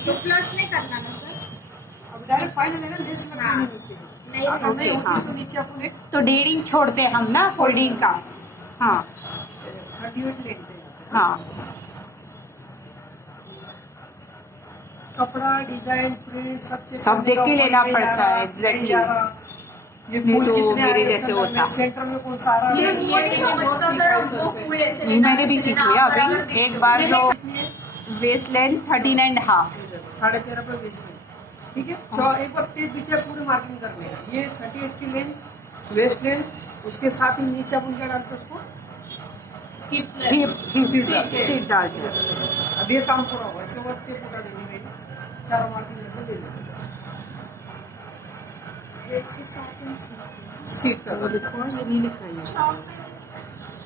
तो प्लस नहीं करना ना सर? अब डायरेक्ट फाइनल है ना, लेस लगता हाँ। नहीं नीचे नहीं अगर नहीं होती हाँ। तो नीचे अपन एक तो 1.5 इंच छोड़ते हैं हम ना फोल्डिंग का। हाँ 38 देखते हैं। हाँ कपड़ा डिजाइन प्रिंट सब चेक सब करने देख का, के ऊपर लेना पे पड़ता जा रहा, है, नहीं exactly। जा रहा। ये नहीं फूल तो कितने आ मेरे रहे हैं जैसे इसके अंदर में, होता। सेंटर में कौन सा आ रहा ये है, वो नहीं समझता सर, हमको फूल ऐसे ये लेना मैंने भी ऐसे सीख लेना, लिया आप बराबर अभी देखते एक हो। बार जो कितनी वेस्ट लेंथ 13.5। 13.5 पे बेच में, ठीक है। एक बार पेज पीछे पूरी मार्किंग कर लेगा। ये 38 की लेंथ वेस्ट लेंथ, उसके साथ ही नीचे अपन क्या डालते हैं उसको शीट डालते हैं। अब ये काम पूरा हुआ, इसके बाद टेप उठा देनी रहेगी, 4 मार्किंग करके दे देंगे वैसे 7 इंच नीचे। सीट का। वो लिखो, ये नहीं लिख रही है।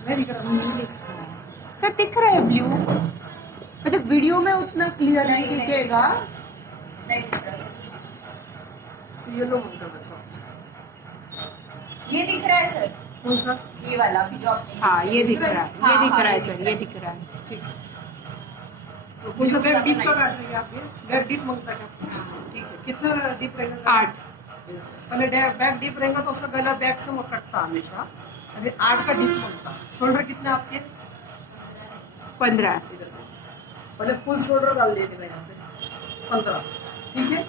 नहीं दिख रहा मुझे। सर दिख रहा है ब्लू, मतलब वीडियो में उतना क्लियर नहीं नहीं, दिखेगा। नहीं दिख रहा सर। येलो मंगा बच्चों ये दिख रहा है सर, कौन सा? ये वाला भी जो आपने use हाँ किया। ये दिख रहा है, ये हाँ, दिख हाँ, रहा है ये सर, दिख ये रहा दिख रहा है। ठीक है। तो कौन सा Blue बैग का डीप का बनाइए। काट रही है आप? ये बैग डीप मांगता है क्या? ठीक है। कितना डीप रहेगा? 8। पहले बैग डीप रहेगा तो उसका गला बैक से वो कटता हमेशा। अभी 8 का डीप मांगता। शोल्डर कितने आपके? 15। इधर पे। पहले फुल शोल्डर डाल दिए थे यहाँ पे 15, ठीक है।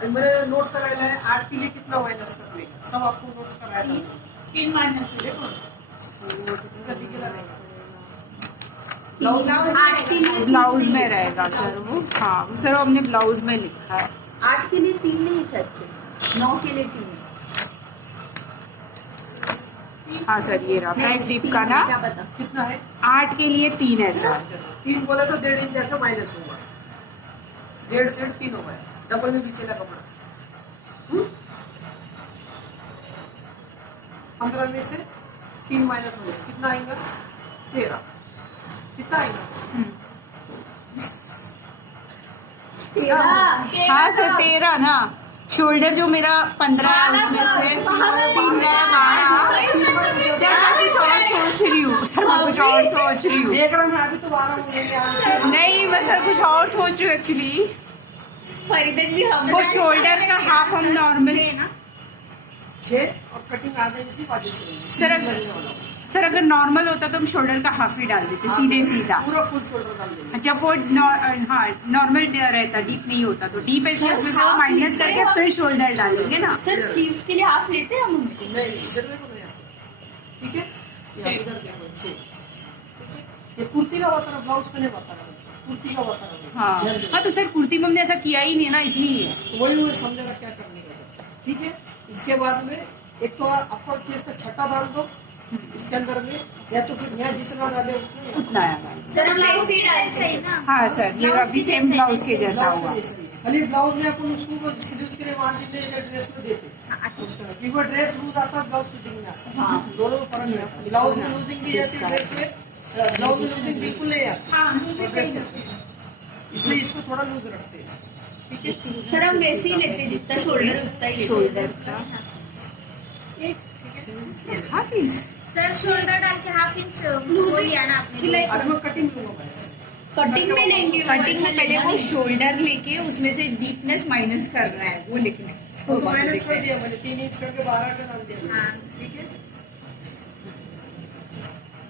अभी मैंने नोट कराया है 8 के लिए कितना माइनस करने का, सब आपको नोट्स कराया था। 3 माइनस देखो तो कितना दिखेगा रहेगा। ब्लाउज 8 के लिए ब्लाउज में रहेगा सर वो। हाँ सर हमने ब्लाउज में लिखा है। 8 के लिए 3 नहीं शायद से, 9 के लिए 3 है। हाँ सर ये रहा बैक डीप का ना, क्या पता। कितना है? 8 के लिए 3 है सर। 3 बोले तो 1.5 इंच ऐसा माइनस होगा, 1.5 3 होगा, डबल में पीछे का कपड़ा। 15 में से 3 माइनस हो जाएगा, कितना आएगा? 13। कितना आएगा? हाँ सर 13 ना, शोल्डर जो मेरा 15 है उसमें से 3 गया 12। सर मैं कुछ और सोच रही हूँ, सर मैं कुछ और सोच रही हूँ। देख रहा हूँ अभी तो 12 बोलेंगे। नहीं मैं सर कुछ और सोच रही हूँ एक्चुअली। फरीदा जी हम वो शोल्डर का हाफ हम नॉर्मल 6 और कटिंग आधा इंच की बाजू से लेंगे। सर लगने वाला सर अगर नॉर्मल होता तो हम शोल्डर का हाफ ही डाल देते सीधे सीधा। पूरा फुल शोल्डर डाल देंगे। जब वो हाँ नॉर्मल रहता, डीप नहीं होता, तो डीप है इसलिए उसमें से वो माइनस करके फिर शोल्डर डालेंगे ना। सर स्लीव्स के लिए हाफ लेते हैं हम उनमें। नहीं इधर देखो ना यहाँ पे। ठीक है, यहाँ इधर देखो 6। ये कुर्ती का बता रहा, ब्लाउज का नहीं बता रहा, कुर्ती का बता रहा। हाँ ध्यान दो। हाँ तो सर कुर्ती में हमने ऐसा किया ही नहीं है ना, इसलिए। वही वो समझेगा क्या करने का। ठीक है, इसके बाद में एक तो अपर चेस्ट का छठा डाल दो इसके अंदर में, या तो फिर यहाँ जितना डाले उतना। उतना है। सर हम ब्लाउज ही डालते हैं ना। हाँ सर ये अभी सेम ब्लाउज के जैसा ब्लाउज हुआ। के जैसा ही है। खाली ब्लाउज में अपन उसको स्लीव्स के लिए मार्जिन में ड्रेस में देते हैं। अच्छा। क्योंकि वो ड्रेस लूज आता है, ब्लाउज फिटिंग में आता है। हाँ। दोनों में फर्क है। ब्लाउज में लूजिंग दी जाती है, ड्रेस में ब्लाउज में लूजिंग बिल्कुल नहीं आती। हाँ मुझे ड्रेस में। इसलिए इसको थोड़ा लूज रखते हैं इसको। ठीक है, सर हम वैसे ही लेते हैं, जितना शोल्डर उतना ही लेते शोल्डर हैं। का हाफ इंच। सर शोल्डर डाल के हाफ इंच लूज लिया ना आपने। अभी मैं कटिंग लूंगा भाई से। कटिंग में लेंगे वो, कटिंग ऐसा में पहले लेना वो नहीं। शोल्डर लेके उसमें से डीपनेस माइनस कर रहा है, वो लिखना इसको तो माइनस कर दिया मैंने, 3 इंच करके 12 का डाल दिया मैंने। हाँ। ठीक है,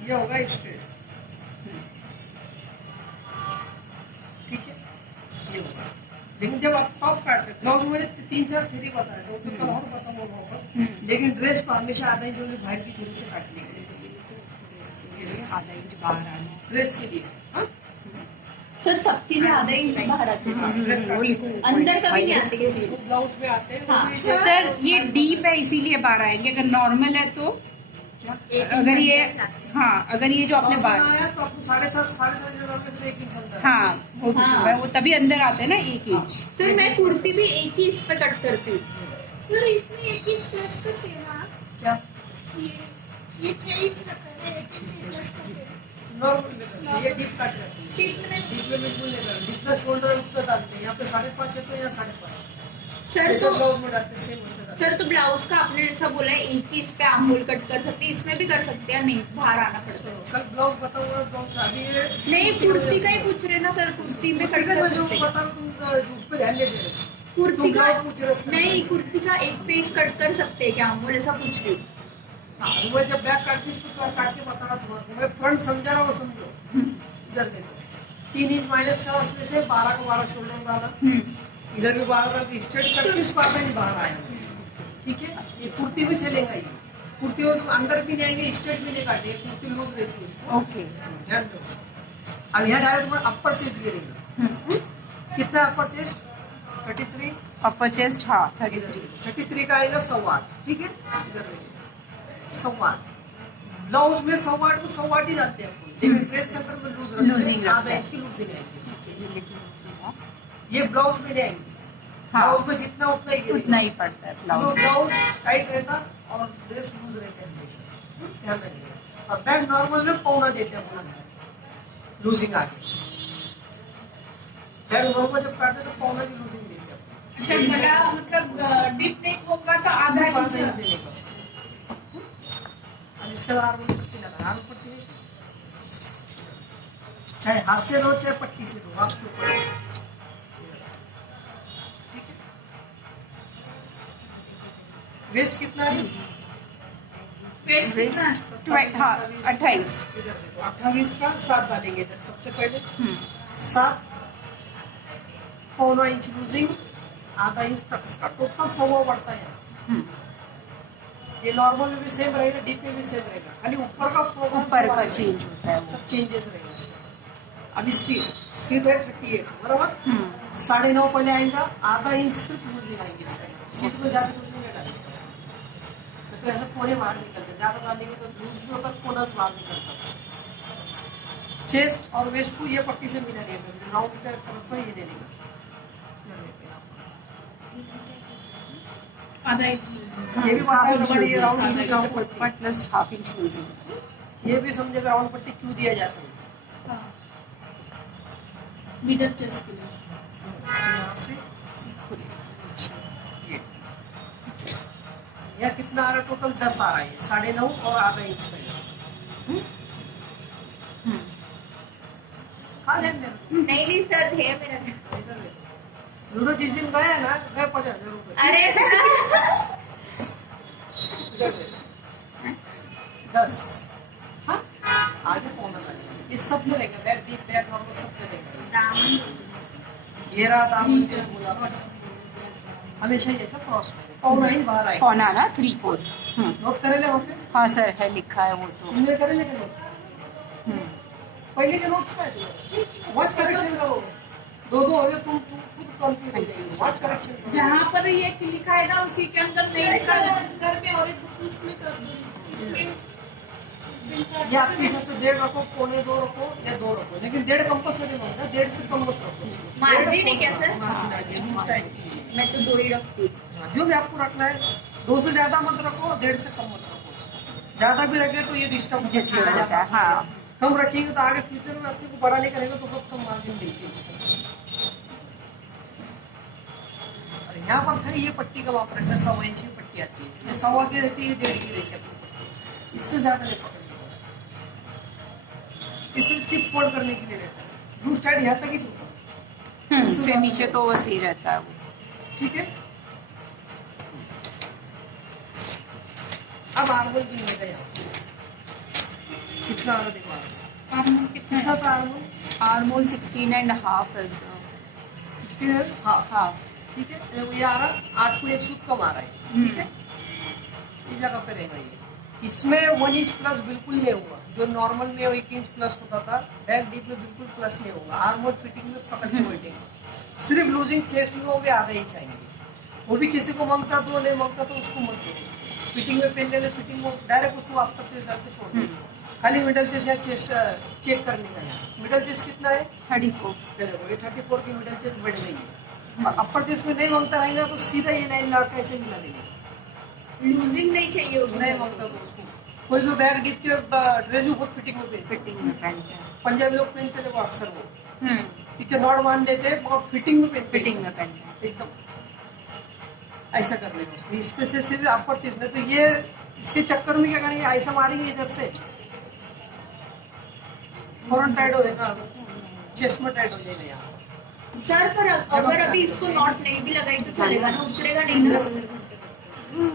ये होगा स्ट्रेट। ठीक है, ये होगा। लेकिन जब आप टॉप काट रहे ब्लाउज में 3-4 थ्री बताया तो कल और बताऊंगा वापस। लेकिन ड्रेस को हमेशा आधा इंच वाली बाहर की थ्री से काटने के लिए, आधा इंच बाहर आना। ड्रेस के लिए। हाँ? सर सबके लिए आधा इंच बाहर आते हैं, ड्रेस वो लिखो। अंदर कभी नहीं आते किसी वो को। ब्लाउज में आते हैं। हाँ। वो भी जैसे- सर ये डीप है इसीलिए बाहर आएंगे, अगर नॉर्मल है तो क्या? अगर ये हाँ अगर ये जो आपने नॉर्मल बात आया तो आपको 7.5 जगह में फिर 1 इंच अंदर है। हाँ वो कुछ हाँ। है, वो तभी अंदर आते हैं ना 1 इंच। सर मैं कुर्ती भी 1 ही इंच पे कट करती हूँ। सर इसमें 1 इंच प्लस करते हैं ना, क्या? ये 6 इंच का कर रहे हैं, 1 इंच प्लस करते हैं। नॉर्मल ये डीप काट रहती है। ठीक है। डीप में बिल्कुल नहीं करते, जितना शोल्डर है उतना डालते हैं। यहाँ पे 5.5 है तो यहाँ 5.5। सर जैसे तो ब्लाउज में डालते सेम वैसे डालते सर तो ब्लाउज का आपने जैसा बोला है एक ही इस पे आर्म होल कट कर सकते हैं, इसमें भी कर सकते हैं, नहीं बाहर आना पड़ता है? कल ब्लाउज बताऊंगा, ब्लाउज अभी ये नहीं कुर्ती का ही पूछ रहे ना सर, कुर्ती में कट कुर्ती का कर मैं जो सकते हैं? बता रहा हूँ तुम उस पर ध्यान नहीं दे रहे हो। कुर्ती तुम का ब्लाउज पूछ रहे हो उसका। नहीं, कुर्ती का एक पीस कट कर सकते हैं क्या हम, बोले ऐसा पूछ रही हूँ। हाँ, मैं जब बैक काटती हूँ इसको काट के बता रहा तुम्हारा, मैं फ्रंट समझा रहा हूँ, समझो। इधर देखो 3 इंच माइनस का, उसमें से 12 का 12 शोल्डर डाला, इधर भी 12 का स्ट्रेट करके उसको आधा इंच बाहर आया। ठीक है, ये कुर्ती में चलेगा, ये कुर्ती में तुम अंदर भी नहीं आएंगे, स्ट्रेट भी नहीं काटे, कुर्ती लूज रहती है उसको। ओके। ध्यान दो उसको। अब यहाँ डायरेक्ट तुम्हारा अपर चेस्ट गिरेगा। कितना अपर चेस्ट? 33। अपर चेस्ट हाँ 33। 33 का आएगा 8.25। ठीक है, इधर देखिए 8.25। ब्लाउज में 8.25 को 8.25 ही डालते हैं अपन, लेकिन ड्रेस के अंदर में लूजिंग आधा इंच की लूजिंग आएगी। ये ब्लाउज में नहीं आएंगे, हाँ ब्लाउज में जितना उतना ही गिरेगा। उतना ही पड़ता है ब्लाउज में। ब्लाउज टाइट रहता और ड्रेस लूज रहता है हमेशा, ध्यान रखिएगा। और बैक नॉर्मल में पौना देते हैं अपना, लूजिंग आगे। बैक नॉर्मल जब काटते तो पौना की लूजिंग देते हैं। अच्छा गला मतलब डीप नेक होगा तो आधा सिर्फ इंच आधा इंच देने का। अब इसके बाद आर्म पट्टी लगा, आर्म पट्टी नहीं, चाहे हाथ से दो चाहे पट्टी से दो, आपके ऊपर है। ठीक है, वेस्ट कितना है? पेस्ट वेस्ट हाँ 28। इधर देखो 28 का 7 डालेंगे इधर सबसे पहले। हम्म 7 पौना इंच लूजिंग, आधा इंच टक्स का, टोटल 1.25 बढ़ता है। हम्म, ये नॉर्मल में भी सेम रहेगा, डीप में भी सेम रहेगा, खाली ऊपर का प्रोग्राम ऊपर का चेंज होता है वो। सब चेंजेस रहेगा इसमें। अभी सीट है 38 बराबर, 9.5 पहले आएगा, आधा इंच सिर्फ लूजिंग आएगी इस टाइम। सीट में ज्यादा लूजिंग नहीं डालेंगे इसमें, तो ऐसे कोने बाहर निकलते, ज्यादा डालेंगे तो लूज भी होता, कोना भी बाहर निकलता उससे। चेस्ट और वेस्ट को ये पट्टी से मिला नहीं है, राउंड का तरफ को ये देने का। आधा इंच ये भी बताया था बड़ी राउंड पट्टी, प्लस हाफ इंच लूजिंग। ये भी समझे राउंड पट्टी क्यों दिया जाता है। मिडल चेस्ट के लिए। यहाँ से ये यह कितना आ रहा है? टोटल 10 आ रहा है, 9.5 और आधा इंच पहले। हाँ ध्यान देना। नहीं सर है मेरा। इधर देखो, लूडो जिस दिन गए ना, गए 50,000 रुपए। अरे सर इधर देखो 10, हाँ आगे पौना लगेगा, ये सब में रहेगा, बैक डीप बैक नॉर्मल सब में रहेगा। दामन ये रहा दामन जो बोला था, हमेशा ये सब क्रॉस में पौना ही बाहर आएगा। पौना ना 3/4। नोट करे ले वहाँ पे, हाँ सर है लिखा है वो तो। तुमने करे ले नोट, हम्म, पहले के नोट्स का वॉच करेक्शन करो, दो हो गए, तुम खुद कंफ्यूज हो जाएगी। वॉच करेक्शन करो। जहाँ पर ये लिखा है ना उसी के अंदर नहीं लिखा है। घर में और एक बुक उसमें कर दो, इसमें ये आपकी हिसाब से 1.5 रखो, 1.25 रखो या 2 रखो, लेकिन 1.5 कंपल्सरी मांगना, 1.5 से कम मत रखो। मार्जिन है क्या सर? मार्जिन है, लूज टाइप की है। मैं तो 2 ही रखती हूँ। हाँ, जो भी आपको रखना है, 2 से ज्यादा मत रखो, 1.5 से कम मत रखो। ज्यादा भी रखे तो ये डिस्टर्ब Disturb होता है, हाँ। कम रखेंगे तो आगे फ्यूचर में अपने को बड़ा नहीं करेंगे तो बहुत कम मार्जिन देगी इसका। और यहाँ पर है ये पट्टी का माप रखना, 1.25 इंच की पट्टी आती है, ये 1.25 की रहती है, 1.5 की रहती है अपनी पट्टी। इससे ज्यादा नहीं पकड़ेगा उसको, ये सिर्फ चिप फोल्ड करने के लिए रहता है, लूज टाइट यहाँ तक ही चलता है। फिर नीचे तो वो सही रहता है वो। ठीक है, अब आर्मोल की लेगा यहाँ कितना आ रहा देखो, आर्मोल कितना है? कितना था आर्मोल? आर्मोल 16.5 है सर। 60 है, हाँ हाँ ठीक है। देखो ये आ रहा 8 को 1 सूद कम आ रहा है, ठीक है, इस जगह पे रहेगा ये। इसमें 1 इंच प्लस बिल्कुल नहीं होगा, जो नॉर्मल में 1 इंच प्लस होता था, बैक डीप में बिल्कुल प्लस नहीं होगा। आर्मोल फिटिंग में पकड़ के बैठेंगे, सिर्फ लूजिंग चेस्ट में वो भी आधा इंच आएंगे, वो भी किसी को मांगता दो, नहीं मांगता तो उसको मत दो। फिटिंग में पहन ले, फिटिंग में डायरेक्ट उसको आप तक चेस्ट डाल के छोड़ दो। खाली मिडल चेस्ट या चेस्ट चेक करने का है। मिडल चेस्ट कितना है? 34। देखो ये 34 की मिडल चेस्ट बढ़ गई है, और अपर चेस्ट में नहीं मांगता रहेगा तो सीधा ये लाइन ला के ऐसे मिला देंगे। लूजिंग नहीं चाहिए होगी नहीं सर। मांगता तो उसको कोई जो बैग डीप के ड्रेस भी बहुत फिटिंग में पहनते, फिटिंग में पहनते हैं। पंजाबी लोग पहनते थे वो अक्सर, वो पीछे नॉट बांध देते हैं, बहुत फिटिंग में पहनते हैं। फिटिंग में पहनते हैं। एकदम ऐसा करने का उसको, इसमें से सिर्फ अपर चेस्ट में, तो ये इसके चक्कर में क्या करेंगे, ऐसा मारेंगे इधर से फौरन टाइट हो जाएगा, चेस्ट में टाइट हो जाएगा यहाँ। सर पर अगर अभी इसको नॉट नहीं भी लगाई तो चलेगा ना, उतरेगा नहीं ना?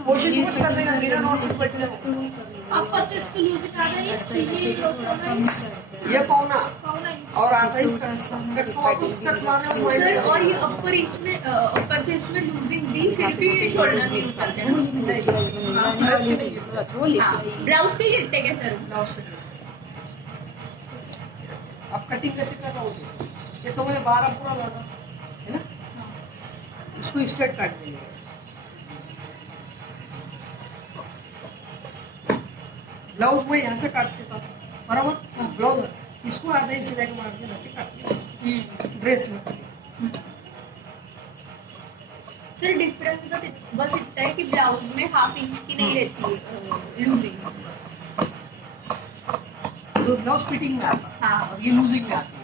कोशिश मत करने का, मेरा नॉट से बैठने को। अपर चेस्ट की लूजिंग आ गई है, चाहिए ये पौना और आता ही टक्स वापस टक्स मारने में सर पॉइंट। और ये अपर इंच में अपर चेस्ट में लूजिंग दी फिर भी शोल्डर नहीं उतरते ना? हाँ, ब्लाउज के गिरते क्या सर? अब कटिंग कैसे कर रहा हूँ, ये तो मुझे 12 पूरा लगा है ना, इसको स्ट्रेट काट देंगे। ब्लाउज मैं यहाँ से काट देता हूँ बराबर, ब्लाउज इसको आधा ही सिलाई मार के रखे काट दिया ड्रेस में। सर डिफरेंस बस इतना है कि ब्लाउज में ½ इंच की नहीं रहती है लूजिंग। तो ब्लाउज फिटिंग में आता है हाँ। और ये लूजिंग में आती है,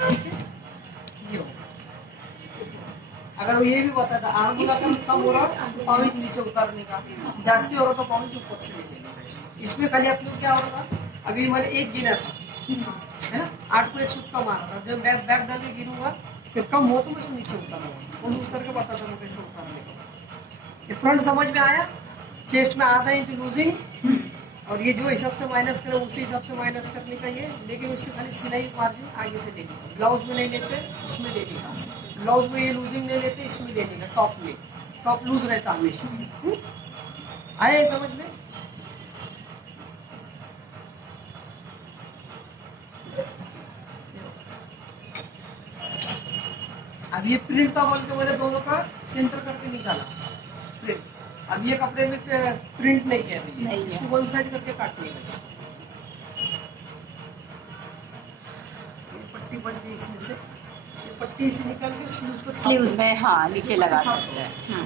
ठीक है। ये हो, अगर वो ये भी बताता आर्म अगर कम हो रहा तो पाउच नीचे उतारने का, जास्ती हो रहा तो पाउच ऊपर से लेने का। इसमें खाली अपने को क्या हो रहा था, अभी मैंने एक गिना था है ना, 8 को 1 सूत का मारा था, जब बैक डाल के गिरूंगा फिर कम हो तो मैं उसको नीचे उतारूंगा, वो उतर के बताता हूँ कैसे उतारने का। ये फ्रंट समझ में आया, चेस्ट में ½ इंच लूजिंग और ये जो हिसाब से माइनस करे उसी हिसाब से माइनस करने का ये, लेकिन उससे खाली सिलाई मार्जिन आगे से लेने का, ब्लाउज में नहीं लेते इसमें लेने का, ब्लाउज में ये लूजिंग नहीं लेते इसमें लेने का, टॉप में टॉप लूज रहता हमेशा। आया ये समझ में? अब ये प्रिंट था बोल के मैंने दोनों का सेंटर करके निकाला प्रिंट, अब ये कपड़े में प्रिंट नहीं किया भैया, इसको वन साइड करके काटने का, इसको ये पट्टी बच गई इसमें से, ये पट्टी इसे निकाल के स्लीव्स को स्लीव्स में हाँ नीचे लगा सकते हैं।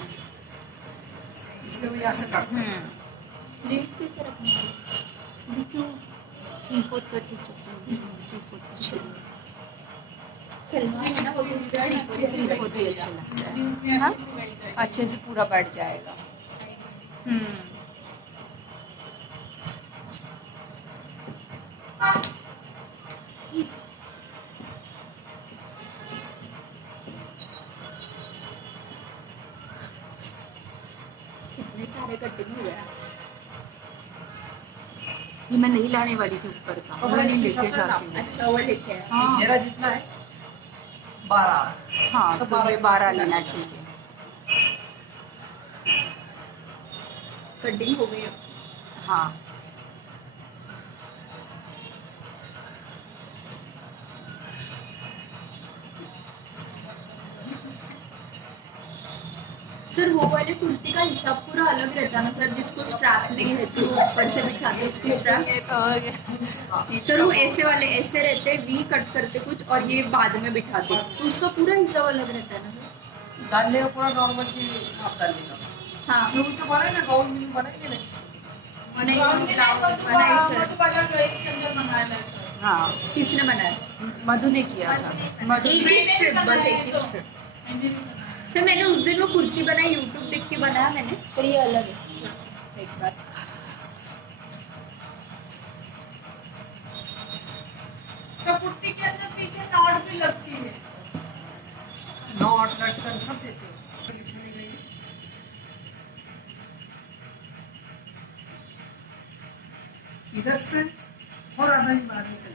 इसलिए वो यहाँ से काटना है। लीव्स कैसे रखना है? 3/4 30 रखते हैं। सलवार है ना वो भी उस पे अच्छे से बहुत ही अच्छा लगता है, इसमें हाँ? अच्छे से बैठ जाएगी। अच्छे से पूरा बैठ जाएगा। कितने सारे कटिंग हो गए आज। ये मैं नहीं लाने वाली थी ऊपर का, कपड़ा मैं नहीं इसकी लेके सफेद जाती हूँ। अच्छा वो लिखे हैं। हाँ मेरा जितना है 12, हाँ सब तो ये 12 लेना चाहिए। कटिंग हो गई अब। हाँ सर वो वाले कुर्ती का हिसाब पूरा अलग रहता है ना सर, जिसको स्ट्रैप नहीं रहती वो ऊपर से बिठाते उसकी स्ट्रैप। सर वो ऐसे वाले ऐसे रहते वी कट करते कुछ और ये बाद में बिठाते, तो उसका पूरा हिसाब अलग रहता है ना सर? डालने का पूरा नॉर्मल की आप डालने का, हाँ क्योंकि तो बनाए ना गाउन में बनाएंगे ना किसी, नहीं तो ब्लाउज बनाई सर। इसके अंदर मंगाया सर। हाँ किसने बनाया? मधु ने किया था। मधु एक ही स्ट्रिप, बस एक ही स्ट्रिप। सर मैंने उस दिन वो कुर्ती बनाई यूट्यूब देख के बनाया मैंने, पर ये अलग है एक बार। सब कुर्ती के अंदर पीछे नॉट भी लगती है। 9-8 लटकन सब देते हैं बिछाने के लिए। इधर से और आधा ही बाहर निकल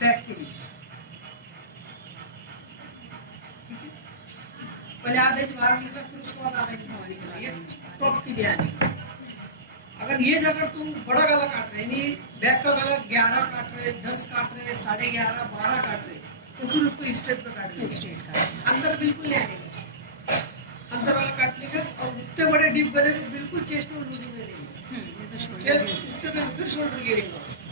बैक के लिए, ठीक है। पहले आधे इंच बाहर निकला फिर उसके बाद आधा इंच बाहर निकलेंगे टॉप के लिए आने के लिए। अगर ये जगह तुम बड़ा गला काट रहे, यानी बैक का गला 11 काट रहे, 10 काट रहे, 11.5, 12 काट रहे, तो फिर उसको स्ट्रेट पे काट दो, स्ट्रेट का अंदर बिल्कुल नहीं आने, अंदर वाला काटने का, और उतने बड़े डीप गले को बिल्कुल चेस्ट में लूजिंग में देंगे, ये तो चल उतने में फिर शोल्डर गिरेगा उसका,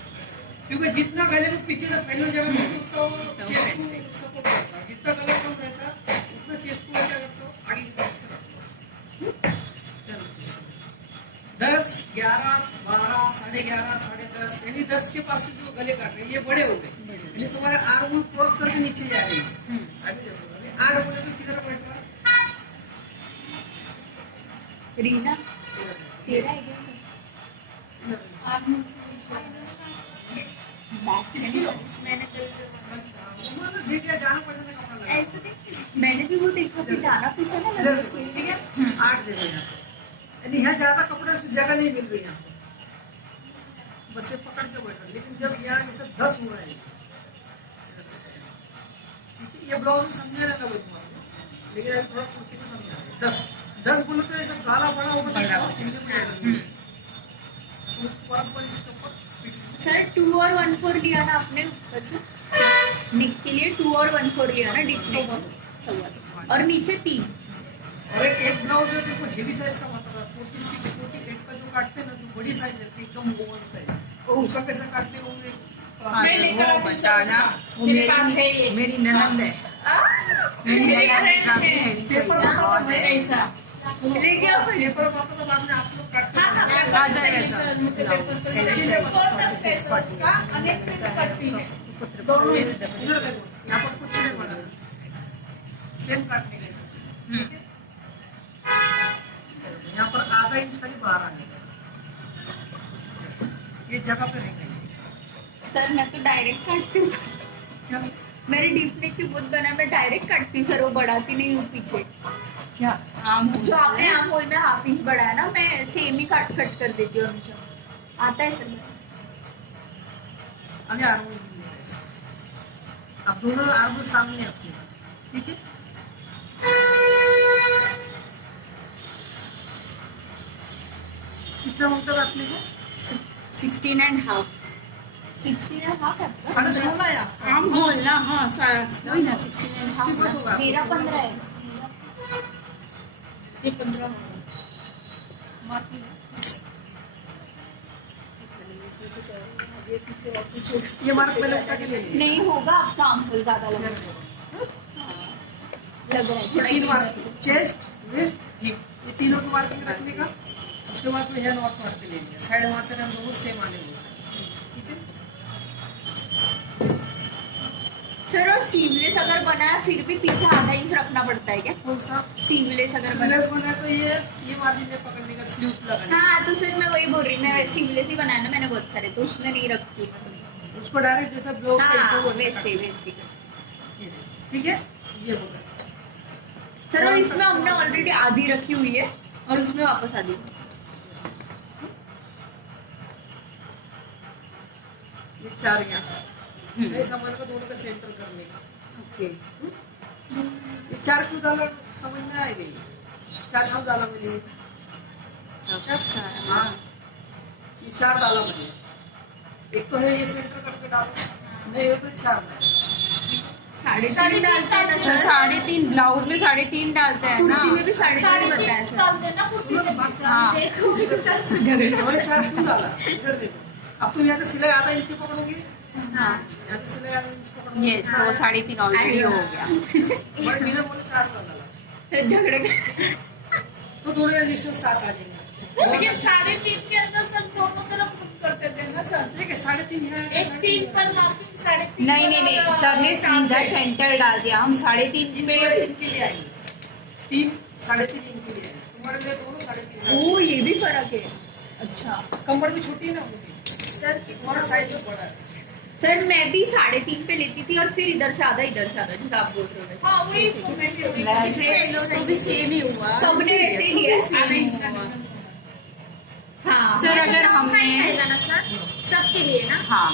क्योंकि जितना गले को पीछे से फैलने जगह में उतना वो चेस्ट को सपोर्ट करता है, जितना गला कम रहता है उतना चेस्ट को क्या करता हो आगे की तरफ रखता हो। 10, 11, 12, 11:30, 10:30 यानी 10 के पास से जो गले काट रहे हैं ये बड़े हो गए, यानी तुम्हारे आर्म क्रॉस करके नीचे जा रही है। अभी देखो, अभी 8 बोले तो किधर बैठ रहा है? रीना तेरा है क्या? किसकी हो? मैंने कल ठीक है, जाना पहचाना कपड़ा लगा। मैंने भी वो देखा कि जाना पीछा ना इधर देखो, ठीक है, 8 देखो यहाँ पे। यानी यहाँ ज्यादा कपड़े उसको जगह नहीं मिल रही यहाँ पे, बस ये पकड़ के बैठ रहा है। लेकिन जब यहाँ जैसे 10 हो रहे हैं, ये ब्लाउज में समझा रहता है तुम्हारे, लेकिन अभी थोड़ा कुर्ती को समझा रहे हैं। 10 बोले तो ये सब गाला बड़ा होगा तो बहुत चिल्ले में जाएगा। तो उसको बराबर इसके ऊपर फिट सर 2 और 1/4 लिया ना आपने ऊपर से नेक के लिए 2 और 1/4 लिया ना डीप नेक सवा और नीचे 3 और एक ब्लाउज है देखो हेवी साइज का बता था 46 48 का जो काटते हैं ना, जो बड़ी साइज रहती है एकदम ओवन साइज, उसका कैसा काटते हैं वो हाँ, मैं तो लेकर वो आती हूँ बताना, वो मेरे पास है ये। मेरी ननद है, मेरी मेरी ननद friend काफी है। heavy size पेपर है। बताता था मैं, ऐसा ले गया फिर पेपर बताता था बाद में आप लोग काटते हाँ, हैं। हाँ, पेपर गाजर चाहिए वैसा, सर, मुझे ब्लाउज, पेपर heavy चाहिए। size, फोर तक है सर उसका, अनेक प्रिंट करती है। दोनों में से। इधर देखो, यहाँ पर कुछ नहीं बना, सेम काटने के लिए, ठीक है? यहाँ पर आधा इंच खाली बाहर आने का, ये जगह पे नहीं गई। सर मैं तो डायरेक्ट काटती हूँ क्या मेरे डीप नेक की बुत बना मैं डायरेक्ट काटती हूँ सर, वो बढ़ाती नहीं हूँ पीछे। क्या आम जो आपने आम होल में ½ इंच बढ़ाया ना, मैं सेम ही कट कर देती हूँ हमेशा। आता है सर अभी आर्म अब दोनों आर्म सामने अपने, ठीक है? कितना होता है अपने को? 16.5 16.5 है आपका? 16.5 है आपका। आम होल ना, हाँ वही ना 16.5 60 बस होगा। मेरा 15 है। ये 15 ये मार्क पहले उठा के ले लिए। नहीं होगा आपका आम होल ज्यादा लग रहा है। लग रहा है थोड़ा 3 मार्क, चेस्ट वेस्ट हिप, ये तीनों की मार्किंग रखने का। उसके बाद में यह नॉर्थ मार्क ले लिया, साइड मार्क हम दोनों सेम आने हुए, ठीक है? सर और सीमलेस अगर बनाया फिर भी पीछे ½ इंच रखना पड़ता है क्या? कौन सा सीमलेस अगर बनाया स्लीवलेस बना है तो ये मार्जिन में पकड़ने का, स्लीव्स लगाने हाँ तो सर मैं वही बोल रही हूँ, मैं सीमलेस ही बनाया ना मैंने बहुत सारे, तो उसमें नहीं रखती का। उसको डायरेक्ट जैसा ब्लाउज कैसे हाँ वो वैसे वैसे ठीक है? ये होगा सर और इसमें हमने ऑलरेडी आधी रखी हुई है और उसमें वापस आधी। ये 4 यहाँ से ये सामान को दोनों का सेंटर करने का। ओके ये 4 क्यों डाला समझ में आएगी? 4 क्यों डाला मैंने? हाँ, ये 4 डाला मैंने। एक तो है ये सेंटर करके डालो, नहीं हो तो 4 डालो। 3.5 डालते हैं ना सर सर, 3.5 ब्लाउज में 3.5 डालते हैं ना। कुर्ती में भी 3.5 बताया सर। डाल देना कुर्ती में। हाँ झगड़े मैंने 4 क्यों डाला? इधर देखो, अब तुम यहाँ से सिलाई ½ इंच की पकड़ोगी, हाँ यहाँ से सिलाई ½ इंच पकड़ोगी। यस, तो वो 3.5 ऑलरेडी हो गया। हमारे बिना बोले 4 डाला, झगड़े तो दोनों का डिस्टेंस 7 आ जाएगा। लेकिन 3.5 के अंदर सर दोनों तरफ कुछ करते थे ना सर। देखिए 3.5 है, एक 3 पर मार्किंग 3.5 नहीं सर ने सीधा सेंटर डाल दिया, हम 3.5 पे। इनके लिए आएंगे 3 3.5 इनके लिए आएंगे। तुम्हारे लिए दोनों 3.5। ओ ये भी फर्क है। अच्छा कमर भी छोटी है ना उनकी, सर तुम्हारा साइज भी बड़ा है। सर मैं भी 3.5 पे लेती थी और फिर इधर से आधा जैसा आप बोल रहे हो वैसे। हाँ वही मैं भी वही। वैसे लो तो भी सेम ही हुआ। सबने वैसे ही लिया। हाँ सर अगर हमने ना सर सबके लिए ना। हाँ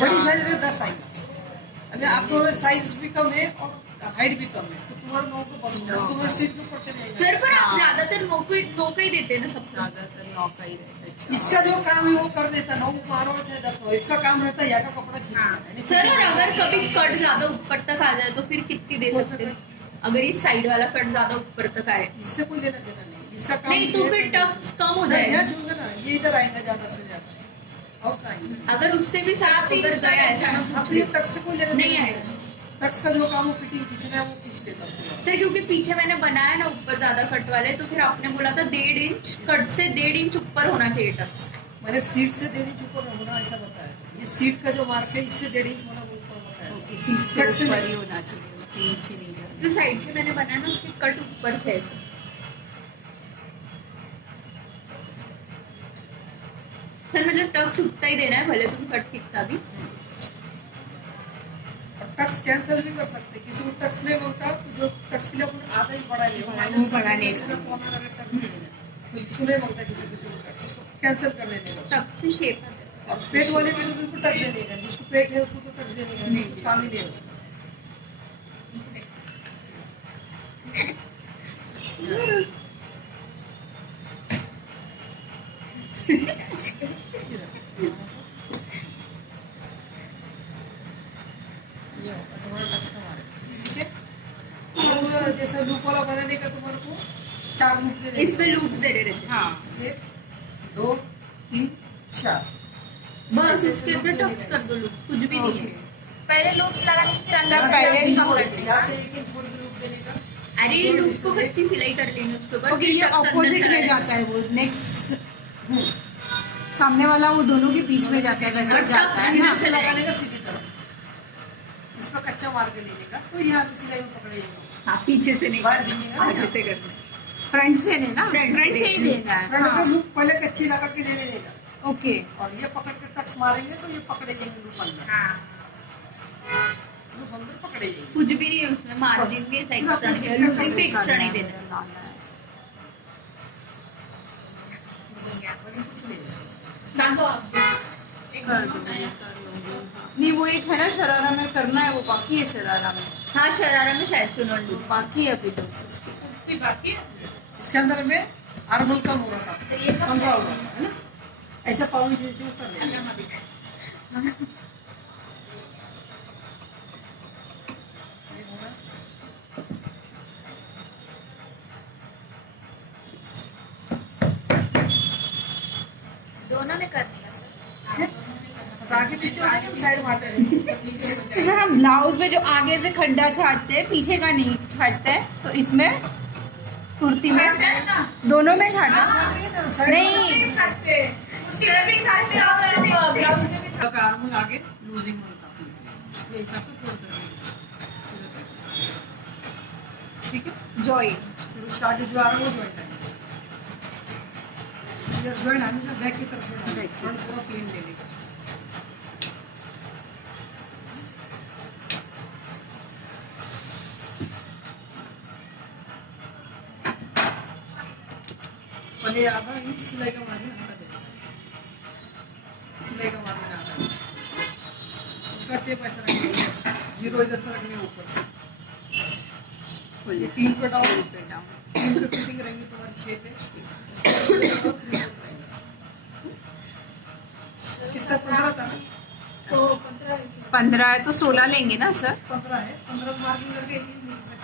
बड़ी साइज में 10 आएगी। अभी आपको साइज भी कम है और हाइट भी कम है, तो तुम्हारा 9 को बस तुम्हारे सीट के ऊपर चले जाएगा। सर पर आप हाँ। ज्यादातर नौ का ही देते हैं ना सबको। ज्यादातर 9 का ही रहता है। इसका जो काम है वो कर देता है, 9 12 चाहे 10 हो, इसका काम रहता है यहाँ का कपड़ा खींचना। यानी सर और अगर कभी कट ज्यादा ऊपर तक आ जाए तो फिर कितनी दे कौन सकते सा हैं? अगर ये साइड वाला कट ज्यादा ऊपर तक आए इससे कोई लेना देना नहीं, इसका काम नहीं तो ये फिर है- टक्स कम हो नहीं, जाएगा। यहाँ चलूंगा ना, ये इधर आएगा ज्यादा से ज्यादा और क्या आएगा? अगर उससे भी साफ अगर गया ऐसा मैं पूछ अब रही ये हूँ। तक से कोई लेना नहीं देना आएगा। टक्स का जो काम वो फिटिंग खींचना है वो खींच लेता है। सर क्योंकि पीछे मैंने बनाया ना ऊपर ज्यादा कट वाले, तो फिर आपने बोला था 1.5 इंच कट से 1.5 इंच ऊपर होना चाहिए टक्स। मैंने सीट से 1.5 इंच ऊपर होना ऐसा बताया। ये सीट का जो मार्क है इससे 1.5 इंच होना वो ऊपर बताया। ओके, सीट से कट से ऊपर नहीं। ही होना चाहिए, उसके नीचे नहीं जाना। जो साइड से मैंने बनाया ना उसके कट ऊपर थे ऐसे। सर मतलब टक्स उतना ही देना है भले तुम कट कितना भी। और टक्स कैंसिल भी कर सकते हैं। किसी को टक्स नहीं बोलता तो जो टक्स के लिए अपन आधा ही बढ़ा ले, माइनस बढ़ा ले। तो इसको नहीं बोलता किसी को टक्स कैंसिल कर लेने का। टक्स से शेप आता है। और पेट वाले में तो बिल्कुल टक्स देने का, जिसको पेट है उसको तो टक्स देने का कुछ काम ही नहीं है उसका। ये होगा तुम्हारा टक्स का मार्क, ठीक है। अब जैसा लूप वाला बनाने का तुम्हारे को 4 लूप दे इसमें लूप दे रहे थे। हाँ, 1 2 3 4। बस उसके अंदर टक्स कर दो लूप, कुछ भी नहीं है। पहले लूप्स लगाने के फिर सब अंदर पहले से ही इसका छोड़ कट दे। यहाँ से 1 इंच छोड़ के लूप देने का। अरे ये लूप को कच्ची सिलाई कर लेनी उसके ऊपर। ओके, फिर ये टक्स अंदर ऑपोजिट चला में जाएगा। जाता है वो नेक्स्ट, सामने वाला वो दोनों के बीच में जाता है, वैसा जाता है ना। इधर से लगाने का सीधी तरफ, इसमें कच्चा मार के लेने का, तो यहाँ से सिलाई में पकड़ेगा। हाँ पीछे से नहीं बाहर करना, दिखेगा ना आगे यहाँ। से करना है। फ्रंट से नहीं ना, Front फ्रंट से ही से। देना है। फ्रंट में हाँ, लूप पहले कच्ची लगा के ले लेने का, ओके, और ये पकड़ के टक्स मारेंगे तो ये पकड़ेंगे लूप अंदर, हाँ लूप अंदर पकड़ेंगे। कुछ भी नहीं है उसमें, मार्जिन भी एक्स्ट्रा नहीं है, लूजिंग पे एक्स्ट्रा नहीं देना है। कुछ नहीं इसमें। डाल दो आप एक कर मिनट दूंगी, आया। कर लूंगी। नहीं, वो एक है ना शरारा में करना है, वो बाकी है शरारा में, हाँ शरारा में शायद सुनो लूप बाकी है अभी लुक्स उसके। फिर बाकी है इसके अंदर में आर्मल कम हो रहा था, तो ये 15 हो रहा था, है ना। ऐसा पाउंड नीचे उतर अल्लाह लेंगे। मालिक। ये होगा। दोनों में करने का सर। तो आगे पीछे हो जाएगा, साइड मारते रहेंगे। तो सर हम ब्लाउज में जो आगे से खड्डा छाटते हैं, पीछे का नहीं छाटते हैं, तो इसमें कुर्ती में छाटते हैं ना? दोनों में छाटा साइड नहीं, नहीं छाटते, कुर्ती में भी छाटते और ब्लाउज में भी छाटते। का आर्मल आगे लूजिंग बनता है, ये हिसाब से फोल्ड करेंगे, ठीक है। जॉइंट फिर उसके आगे जो आर्मल जॉइंट है, इधर जॉइंट हमेशा बैक की तरफ से डालेंगे, फ्रंट पूरा प्लेन ले लेंगे। पहले आधा इंच सिलाई का मार्जिन हटा देना, सिलाई का मार्जिन आधा इंच, उसका टेप ऐसा रखना, जीरो इधर से रखने ऊपर से, ये 3 पे डाउन, 3 पे फिटिंग रहेंगी तुम्हारी 6 पे, उसके बाद 3 पे रहेगा। किसका 15 था? तो 15 15 है तो 16 लेंगे ना सर। 15 है, 15 मार्जिन करके नीचे से